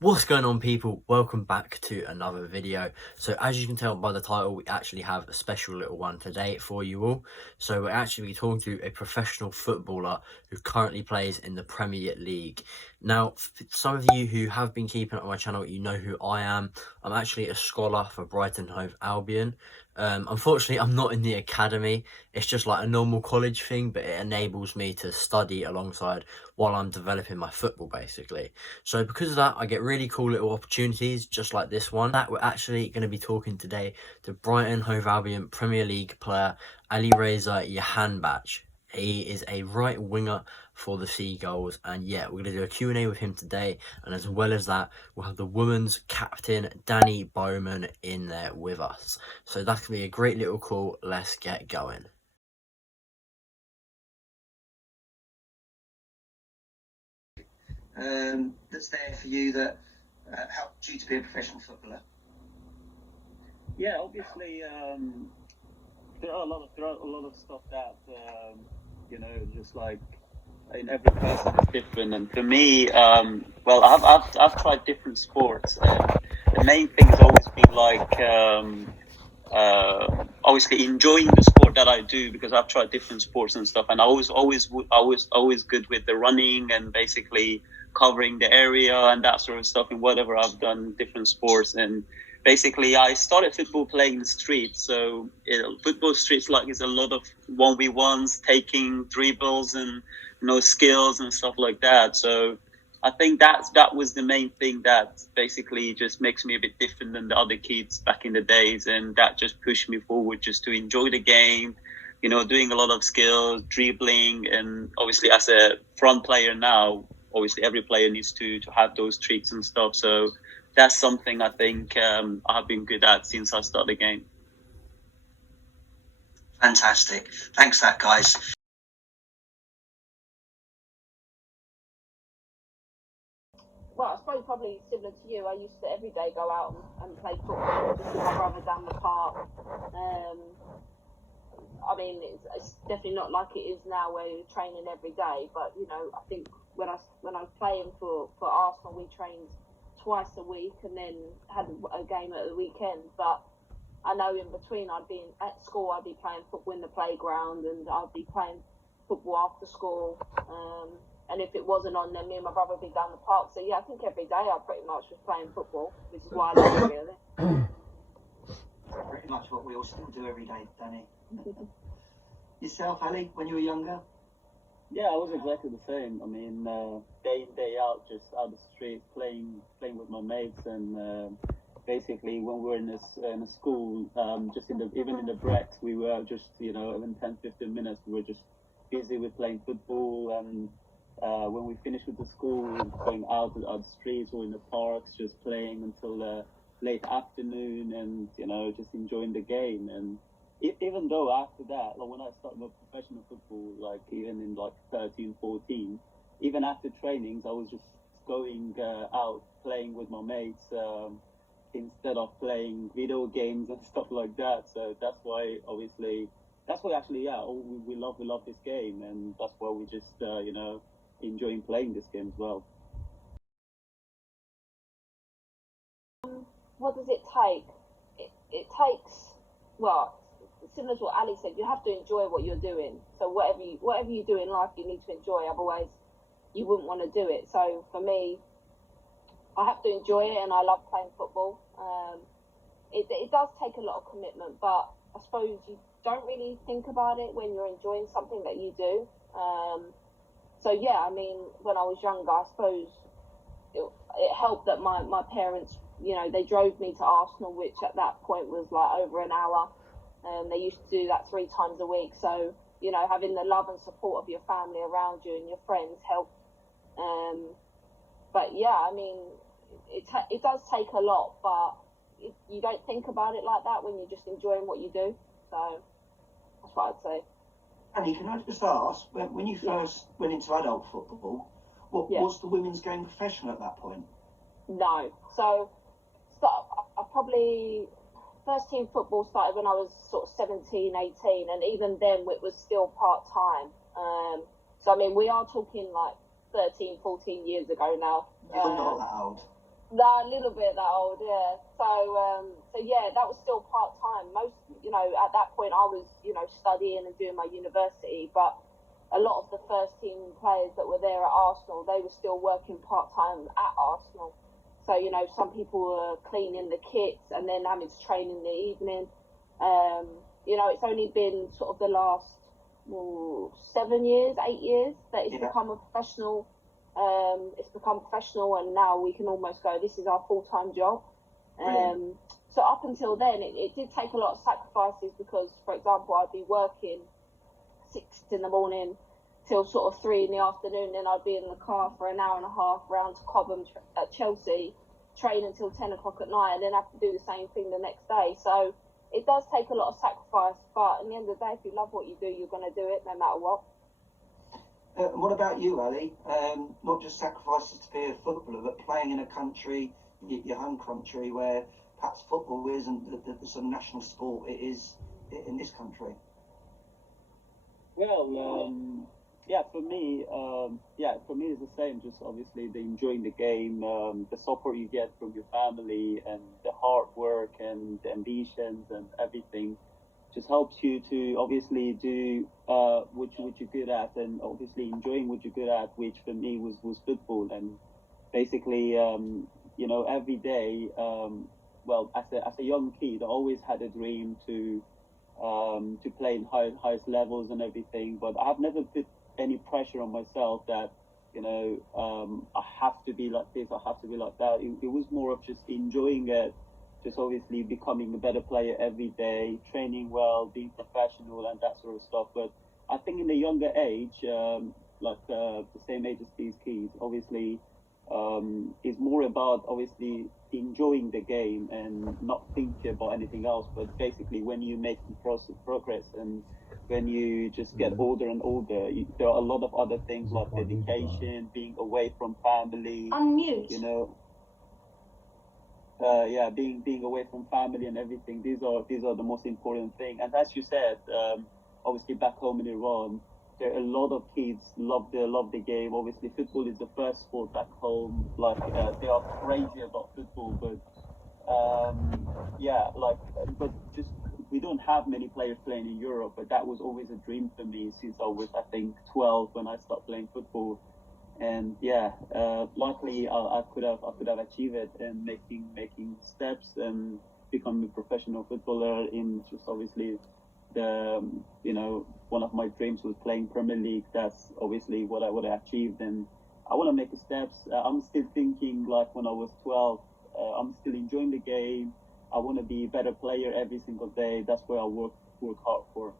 What's going on, people? Welcome back to another video. So as you can tell by the title, we actually have a special little one today for you all. So we're actually talking to a professional footballer who currently plays in the Premier League. Now, for some of you who have been keeping up with my channel, you know who I am. I'm actually a scholar for Brighton Hove Albion. Unfortunately, I'm not in the academy. It's just like a normal college thing, but it enables me to study alongside while I'm developing my football, basically. So because of that, I get really cool little opportunities just like this one. That we're actually going to be talking today to Brighton Hove Albion Premier League player Ali Reza Jahanbakhsh. He is a right winger for the Seagulls, and yeah, we're going to do a Q&A with him today. And as well as that, we'll have the women's captain Danny Bowman in there with us. So that can be a great little call. Let's get going. That's there for you that helped you to be a professional footballer? Yeah, obviously, there are a lot of stuff that just like in every person is different. And for me, well, I've tried different sports, and the main thing has always been like obviously enjoying the sport that I do, because I've tried different sports and stuff, and I was always good with the running and basically covering the area and that sort of stuff in whatever I've done, different sports. And basically I started football playing in the streets. So football streets, like, is a lot of 1v1s, taking dribbles and skills and stuff like that. So I think that was the main thing that basically just makes me a bit different than the other kids back in the days, and that just pushed me forward just to enjoy the game, doing a lot of skills, dribbling. And obviously as a front player now, obviously every player needs to have those tricks and stuff. So that's something I think I've been good at since I started the game. Fantastic. Thanks for that, guys. Well, I suppose probably similar to you. I used to every day go out and play football just with my brother down the park. I mean, it's definitely not like it is now where you're training every day. But I think when I was playing for Arsenal, we trained twice a week and then had a game at the weekend. But I know in between, I'd be at school, I'd be playing football in the playground, and I'd be playing football after school. And if it wasn't on, then me and my brother would be down the park. So yeah, I think every day I pretty much was playing football, which is why I love it, really. Pretty much what we all still do every day, Danny. Yourself, Ali, when you were younger? Yeah, I was exactly the same. I mean, day in, day out, just out the street, playing with my mates. And basically when we were in a school, just even in the breaks, we were just, even 10-15 minutes, we were just busy with playing football. And when we finished with the school, we were going out to the streets or in the parks, just playing until late afternoon, and just enjoying the game. And even though after that, like when I started my professional football, like even in like 13, 14, even after trainings, I was just going out playing with my mates instead of playing video games and stuff like that. So that's why actually, yeah, we love this game, and that's why we just enjoying playing this game as well. What does it take? It takes, well, similar to what Ali said, you have to enjoy what you're doing. So whatever you do in life, you need to enjoy. Otherwise, you wouldn't want to do it. So for me, I have to enjoy it, and I love playing football. It does take a lot of commitment, but I suppose you don't really think about it when you're enjoying something that you do. So yeah, I mean, when I was younger, I suppose it helped that my parents, they drove me to Arsenal, which at that point was like over an hour. They used to do that 3 times a week. So, having the love and support of your family around you and your friends helped. But yeah, I mean, it does take a lot, but you don't think about it like that when you're just enjoying what you do. So that's what I'd say. Annie, can I just ask, when you first went into adult football, was the women's game professional at that point? No. So I probably... First team football started when I was sort of 17, 18, and even then it was still part-time. So, I mean, we are talking like 13, 14 years ago now. You're not that old. No, a little bit that old, yeah. So yeah, that was still part time. Most, at that point I was, studying and doing my university, but a lot of the first team players that were there at Arsenal, they were still working part time at Arsenal. So, some people were cleaning the kits and then having to train in the evening. It's only been sort of the last 7 years, 8 years that it's become a professional. It's become professional, and now we can almost go, this is our full-time job. So up until then, it did take a lot of sacrifices because, for example, I'd be working 6 in the morning till sort of 3 in the afternoon, then I'd be in the car for an hour and a half round to Cobham at Cehlsea, train until 10 o'clock at night, and then have to do the same thing the next day. So it does take a lot of sacrifice, but at the end of the day, if you love what you do, you're going to do it no matter what. What about you, Ali? Not just sacrifices to be a footballer, but playing in a country, your home country, where perhaps football isn't the sort of national sport it is in this country. Well, for me it's the same. Just obviously enjoying the game, the support you get from your family, and the hard work and the ambitions and everything. Just helps you to obviously do what you're good at, and obviously enjoying what you're good at, which for me was football. And basically, every day, as a young kid, I always had a dream to play in highest levels and everything. But I've never put any pressure on myself that I have to be like this, I have to be like that. It was more of just enjoying it. Just obviously becoming a better player every day, training well, being professional and that sort of stuff. But I think in the younger age, the same age as these kids, obviously, is more about obviously enjoying the game and not thinking about anything else. But basically, when you make progress and when you just get older and older, there are a lot of other things like dedication, being away from family. Unmute. Being away from family and everything. These are the most important thing. And as you said, obviously back home in Iran, there are a lot of kids love the game. Obviously, football is the first sport back home. They are crazy about football, but just we don't have many players playing in Europe. But that was always a dream for me since I was, I think, 12 when I started playing football. And luckily I could have achieved it, and making steps and becoming a professional footballer in just obviously one of my dreams was playing Premier League. That's obviously what I achieved, and I want to make steps. I'm still thinking like when I was 12. I'm still enjoying the game. I want to be a better player every single day. That's where I work hard for.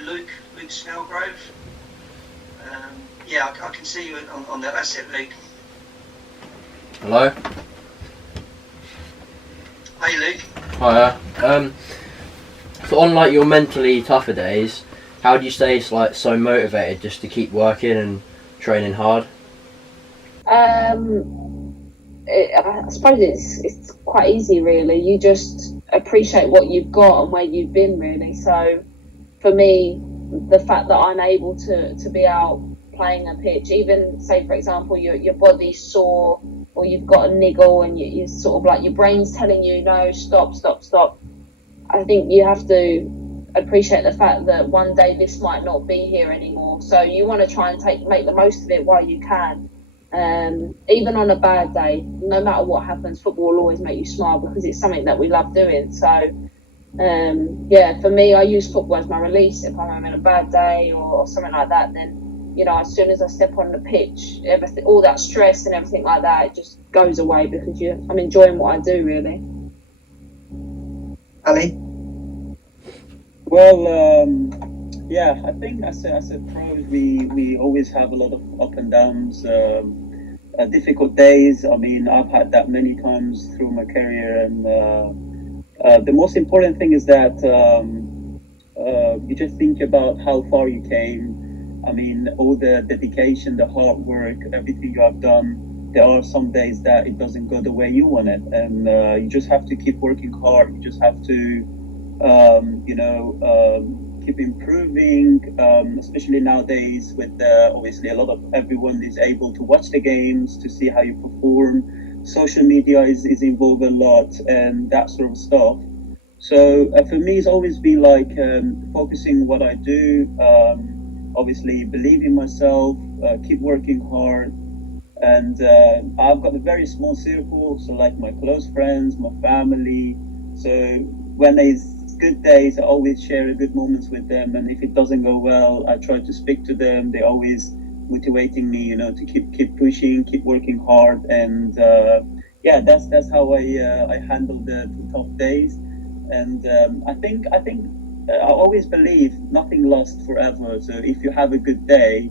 Luke Snellgrove. I can see you on that. That's it, Luke. Hello. Hey, Luke. Hiya. So on like your mentally tougher days, how do you stay so motivated just to keep working and training hard? I suppose it's quite easy, really. You just appreciate what you've got and where you've been, really. So for me, the fact that I'm able to be out playing a pitch, even say for example your body's sore or you've got a niggle and you sort of like your brain's telling you no, stop. I think you have to appreciate the fact that one day this might not be here anymore. So you want to try and make the most of it while you can. Even on a bad day, no matter what happens, football will always make you smile because it's something that we love doing. So for me, I use football as my release. If I'm having a bad day or something like that, then as soon as I step on the pitch, everything, all that stress and everything like that, it just goes away because I'm enjoying what I do, really. Ali? Well, I think I said probably we always have a lot of up and downs, difficult days. I mean, I've had that many times through my career, and the most important thing is that you just think about how far you came. I mean, all the dedication, the hard work, everything you have done. There are some days that it doesn't go the way you want it, and you just have to keep working hard. You just have to, keep improving, especially nowadays with obviously everyone is able to watch the games to see how you perform. social media is involved a lot and that sort of stuff. So for me, it's always been like focusing what I do. Obviously, believe in myself, keep working hard, and I've got a very small circle. So like my close friends, my family. So when it's good days, I always share good moments with them, and if it doesn't go well, I try to speak to them. They're always motivating me, to keep pushing, keep working hard, and yeah, that's how I handle the tough days. And I always believe nothing lasts forever. So if you have a good day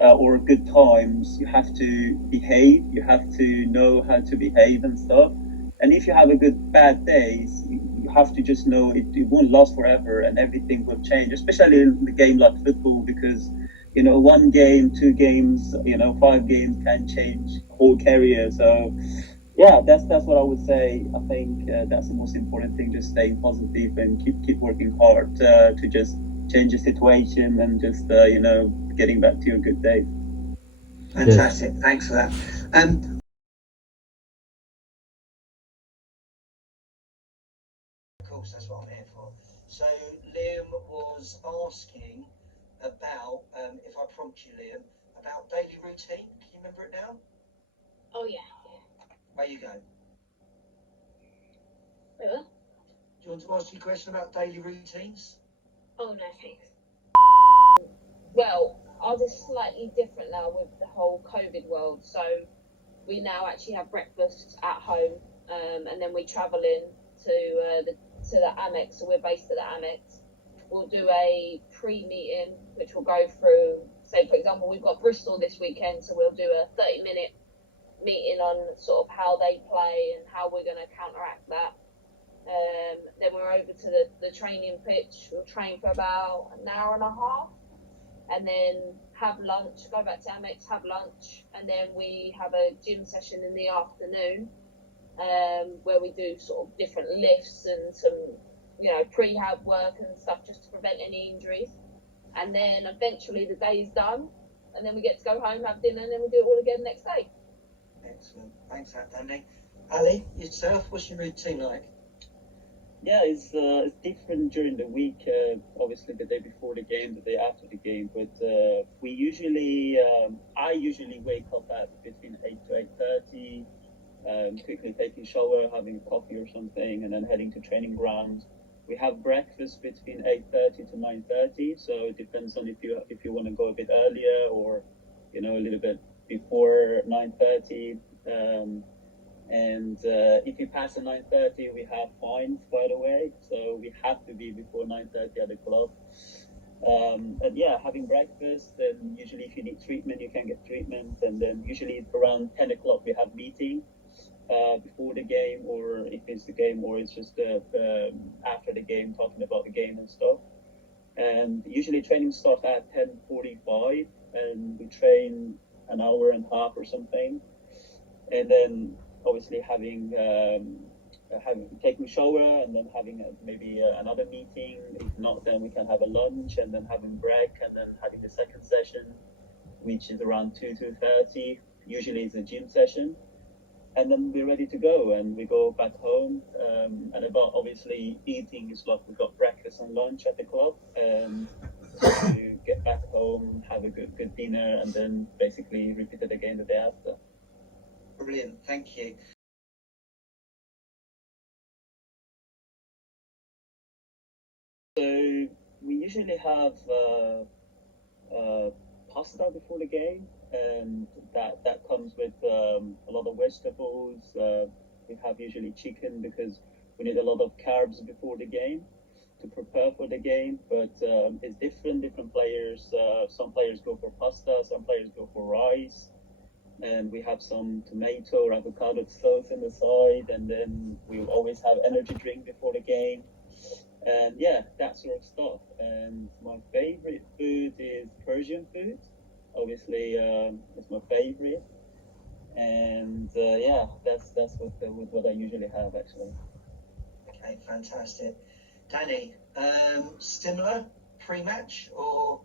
or good times, you have to behave. You have to know how to behave and stuff. And if you have a good bad days, you have to just know it won't last forever, and everything will change. Especially in the game like football, because one game, 2 games, 5 games can change whole career. So yeah, that's what I would say. I think that's the most important thing: just staying positive and keep working hard to just change the situation and just getting back to your good days. Fantastic. Yes. Thanks for that. Of course, that's what I'm here for. So Liam was asking about, if I prompt you, Liam, about daily routine. Can you remember it now? Oh yeah. Where you go? Yeah. Do you want to ask you a question about daily routines? Oh no, thanks. Well, ours is slightly different now with the whole COVID world. So we now actually have breakfast at home, and then we travel in to the Amex. So we're based at the Amex. We'll do a pre-meeting, which will go through. Say, for example, we've got Bristol this weekend, so we'll do a 30-minute meeting on sort of how they play and how we're going to counteract that. Then we're over to the training pitch. We'll train for about an hour and a half, and then have lunch, go back to Amex, have lunch, and then we have a gym session in the afternoon, where we do sort of different lifts and some, prehab work and stuff just to prevent any injuries. And then eventually the day is done, and then we get to go home, have dinner, and then we do it all again next day. Excellent. Thanks for that, Danny. Ali, yourself, what's your routine like? Yeah, it's different during the week. Obviously, the day before the game, the day after the game. But we usually, I usually wake up at between 8 to 8:30, quickly taking shower, having a coffee or something, and then heading to training ground. We have breakfast between 8:30 to 9:30. So it depends on if you want to go a bit earlier or a little bit before 9:30. And if you pass at 9:30, we have fines, by the way. So we have to be before 9:30 at the club. And yeah, having breakfast. And usually, if you need treatment, you can get treatment. And then usually around 10 o'clock, we have meeting before the game, or if it's the game, or it's just after the game, talking about the game and stuff. And usually training starts at 10:45, and we train an hour and a half or something. And then obviously having taking a shower, and then having maybe another meeting. If not, then we can have a lunch, and then having break, and then having the second session, which is around 2:30. Usually it's a gym session, and then we're ready to go, and we go back home. And about obviously eating is like we've got breakfast and lunch at the club, and to get back home, have a good dinner, and then basically repeat it again the day after. Brilliant, thank you. So we usually have pasta before the game, and that comes with a lot of vegetables. We have usually chicken because we need a lot of carbs before the game to prepare for the game. But it's different players. Some players go for pasta, some players go for rice. And we have some tomato or avocado toast on the side, and then we always have energy drink before the game, and yeah, that sort of stuff. And my favorite food is Persian food. Obviously, it's my favorite, and yeah, that's what I usually have actually. Okay, fantastic. Danny, similar pre-match or?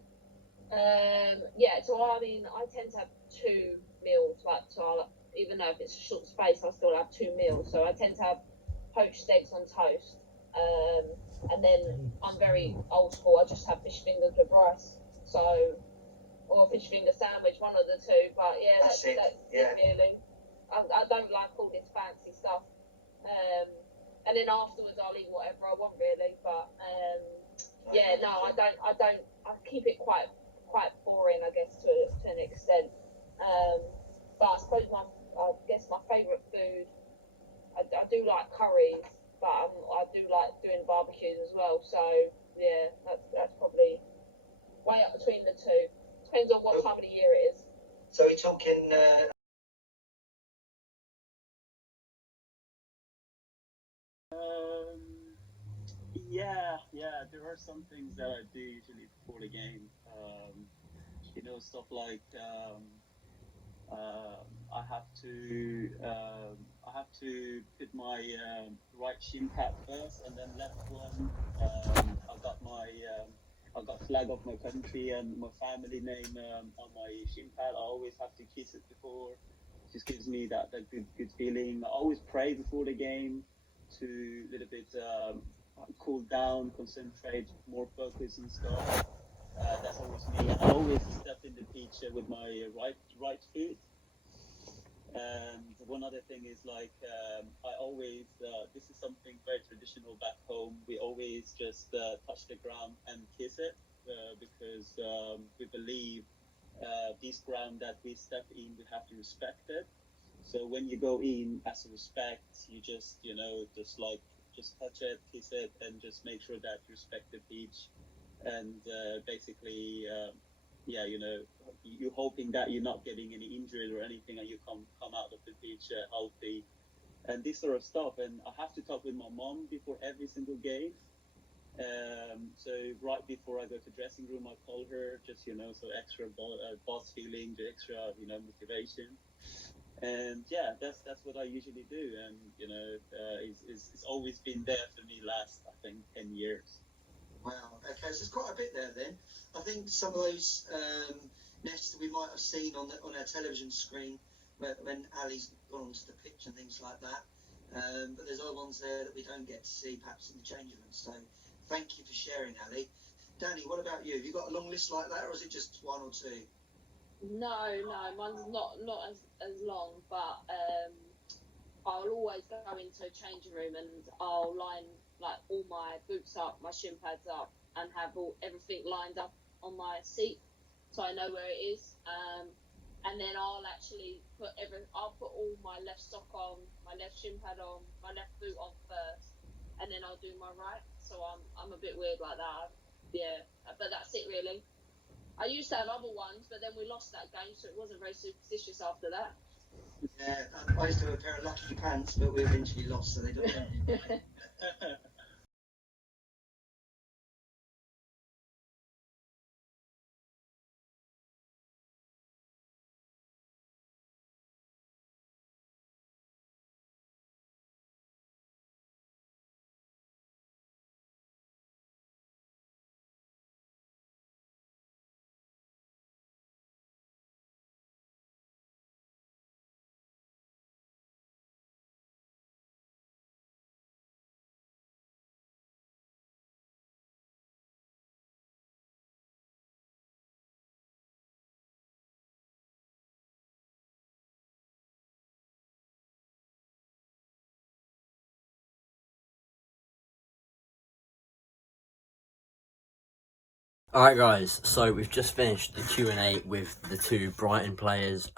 Yeah, so I mean, I tend to have 2 meals. Like, so even though if it's a short space, I still have 2 meals. So I tend to have poached eggs on toast, and then I'm very old school. I just have fish fingers with rice, or a fish finger sandwich, one of the two. But yeah, that's it really. I don't like all this fancy stuff. And then afterwards I'll eat whatever I want really. But I keep it quite boring, I guess, to an extent. But I suppose I guess my favourite food, I do like curries, but I do like doing barbecues as well. So yeah, that's probably way up between the two. Depends on what time of the year it is. So we're talking. Yeah. There are some things that I do usually before the game. Stuff like I have to put my right shin pad first, and then left one. I got flag of my country and my family name on my shin pad. I always have to kiss it before. Just gives me that good feeling. I always pray before the game to a little bit cool down, concentrate, more focus and stuff. That's always me. I always step in the pitch with my right foot. And one other thing is I always, this is something very traditional back home. We always just touch the ground and kiss it because we believe this ground that we step in, we have to respect it. So when you go in as a respect, you just touch it, kiss it, and just make sure that you respect the pitch. And basically, you're hoping that you're not getting any injury or anything, and you come out of the pitch healthy, and this sort of stuff. And I have to talk with my mom before every single game. So right before I go to dressing room, I call her, just so extra boss feeling, the extra motivation. And yeah, that's what I usually do, and it's always been there for me last, I think, 10 years. Wow. Okay, so there's quite a bit there then. I think some of those nests we might have seen on our television screen when Ali's gone onto the pitch and things like that. But there's other ones there that we don't get to see, perhaps in the changing room. So thank you for sharing, Ali. Danny, what about you? Have you got a long list like that, or is it just one or two? No, mine's not as long, but I'll always go into a changing room and I'll line all my boots up, my shin pads up, and have everything lined up on my seat, so I know where it is. And then I'll actually I'll put all my left sock on, my left shin pad on, my left boot on first, and then I'll do my right. So I'm a bit weird like that. Yeah, but that's it really. I used to have other ones, but then we lost that game, so it wasn't very superstitious after that. Yeah, I used to have a pair of lucky pants, but we eventually lost, so they don't. Alright guys, so we've just finished the Q&A with the two Brighton players.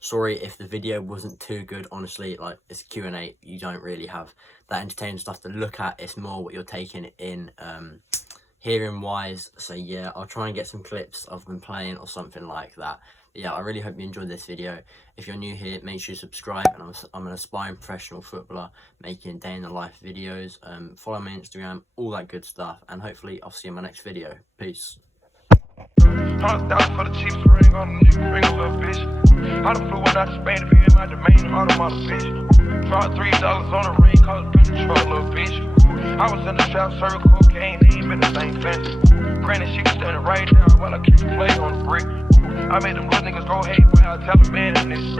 Sorry if the video wasn't too good, honestly, it's Q&A, you don't really have that entertaining stuff to look at, it's more what you're taking in hearing wise. So yeah, I'll try and get some clips of them playing or something like that. Yeah, I really hope you enjoyed this video. If you're new here, make sure you subscribe, and I'm an aspiring professional footballer making day in the life videos. Follow my Instagram, all that good stuff, and hopefully I'll see you in my next video. Peace. $100,000 for the cheapest ring on you can bring a little bitch. I done flew one out to Spain to be in my domain, automobile bitch. Dropped $3 on a ring, call it a truck, little bitch. I was in the trap, serving cocaine, they ain't been the same fence. Granted, she was standing right there while I keep playing on the brick. I made them little niggas go hate when I tell them, man, in this bitch.